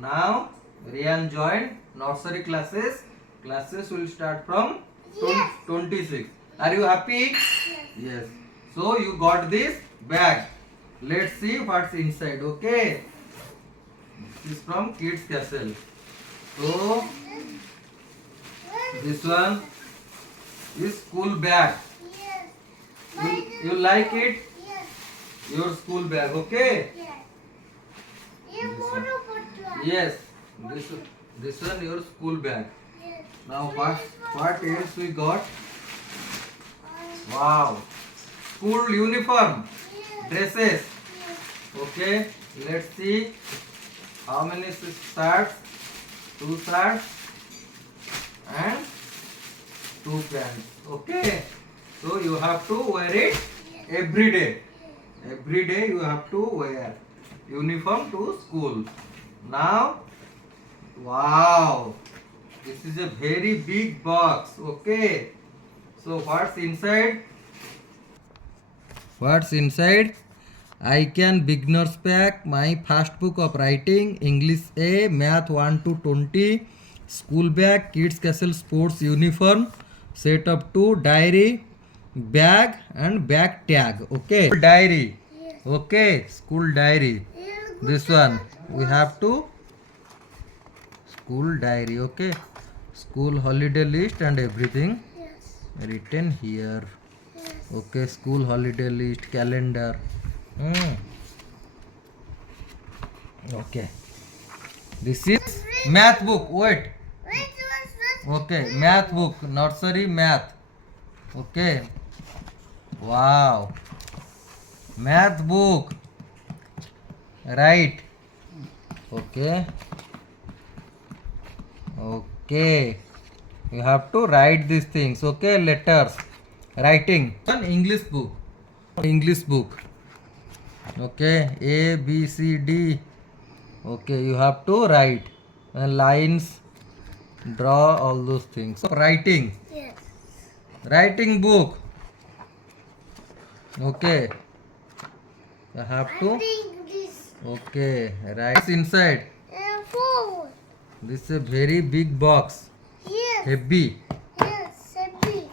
Now Rian joined nursery classes. Classes will start from 26. Are you happy? Yes. So you got this bag. Let's see what's inside. Okay. This is from Kids Castle. So this one is school bag. You like it? Your school bag. Okay. Yes. This one your school bag. Now what else we got? Wow. School uniform. Dresses. Okay. Let's see how many shirts. 2 shirts and 2 pants. Okay. So you have to wear it every day. Every day you have to wear uniform to school. Now, wow, this is a very big box. Okay. So what's inside? What's inside? I Can Beginner's Pack, my first book of writing, English A, Math 1 to 20, school bag, Kids Castle sports uniform, set of 2, diary, bag and bag tag. Okay. School diary. Okay. School diary. This one. We have to school diary. Okay. School holiday list and everything written here. Okay. School holiday list, calendar. Okay. This is math book. Wait. Okay. Math book. Nursery math. Okay. Wow. Math book. Right. Okay. Okay. You have to write these things. Okay. Letters. Writing. One English book. English book. Okay. A, B, C, D. Okay. You have to write. Lines. Draw all those things. So, writing. Yes. Writing book. Okay. You have to. I think this. Okay. Write inside. Four. This is a very big box. Yes. Heavy. Yes. Happy.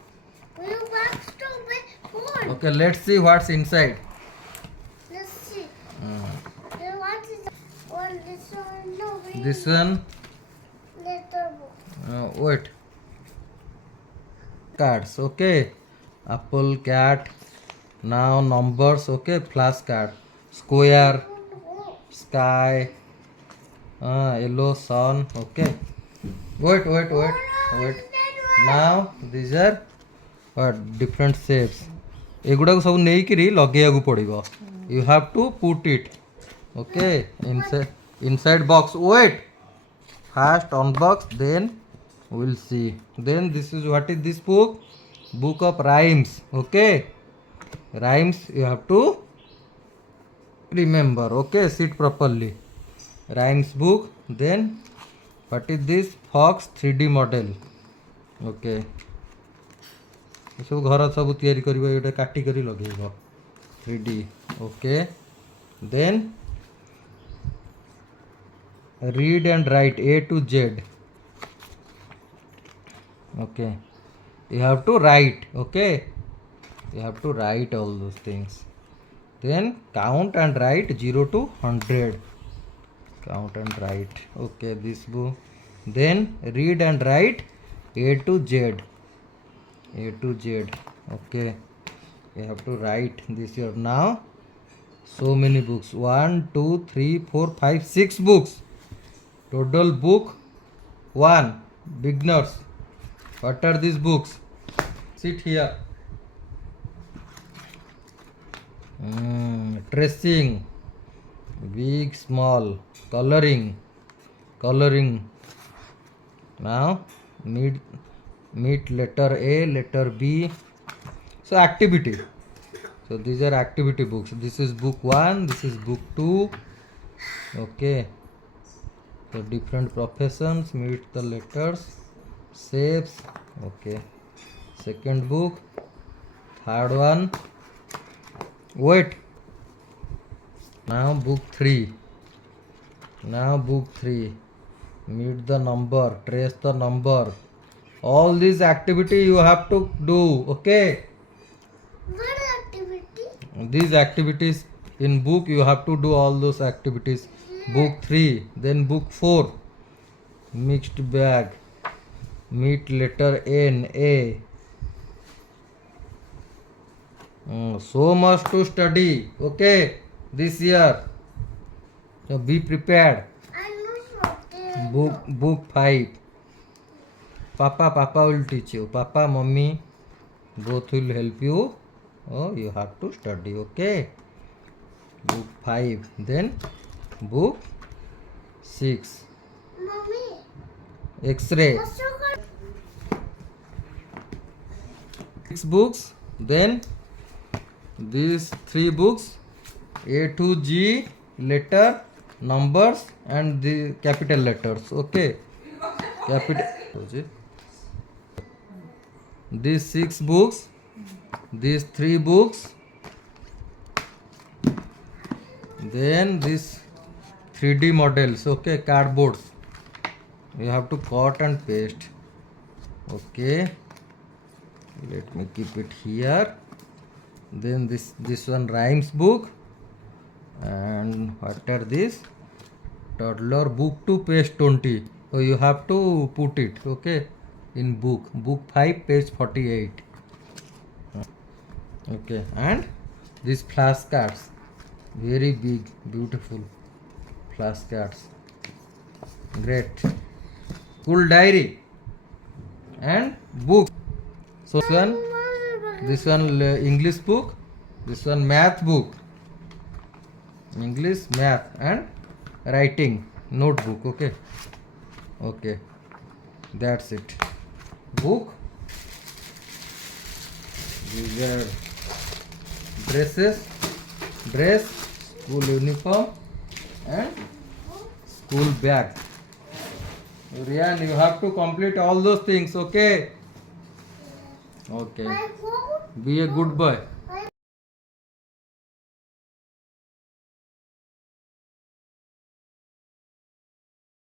Will box to be four. Okay. Let's see what's inside. Let's see. Then what is one? This one. No. This one. Letter book. Wait. Cards. Okay. Apple, cat. Now numbers. Okay. Flashcard. Square. Sky. Yellow sun. Okay. Wait. Now these are what different shapes. एगुड़ा सब नहीं करी लगे पड़ो. You have to put it. Okay. Inside box. Wait. First unbox, then we'll see. Then this is what is this book? Book of rhymes. Okay. Rhymes you have to remember. Okay. Sit properly. Rhymes book. Then what is this? Fox 3D model. Okay. सब घर सब तैयारी करिबो एटा काटी करी लगेबो 3D. Okay. Then read and write A to Z. Okay. You have to write. Okay. You have to write all those things. Then count and write 0 to 100. Count and write. Okay. This book. Then read and write A to Z. A to Z. Okay. You have to write this here. Now so many books. 1, 2, 3, 4, 5, 6 books. Total book 1. Beginners. What are these books? Sit here. Tracing. Big, small. Coloring. Now meet letter A, letter B. So activity. So these are activity books. This is book 1. This is book 2. Okay. So different professions, meet the letters, shapes. Okay. Second book. Third one. Wait. Now book 3. Now book 3. Meet the number, trace the number. All these activity you have to do. Okay. What activity? These activities in book you have to do all those activities. Book 3. Then book 4. Mixed bag. Meet letter N, A. So much to study. Okay. This year. So be prepared. I know what Book 5. Papa will teach you. Papa, mommy, both will help you. Oh, you have to study. Okay. Book 5. Then book 6. Mommy, X-ray. what's your card? 6 books. Then these 3 books. A to G letter, numbers and the capital letters. Okay. Capital. These 6 books. These 3 books. Then this 3D models. Okay. Cardboards. You have to cut and paste. Okay. Let me keep it here. Then this one rhymes book. And what are this? Toddler book to page 20. So you have to put it, okay, in book. Book 5, page 48. Okay, and these flashcards. Very big, beautiful flashcards. Great. School diary and book. So this one English book, this one math book. English, math and writing notebook. Okay, that's it. Book. These are dress, school uniform and school bag. Rian, you have to complete all those things. Okay. My phone? Be a good boy.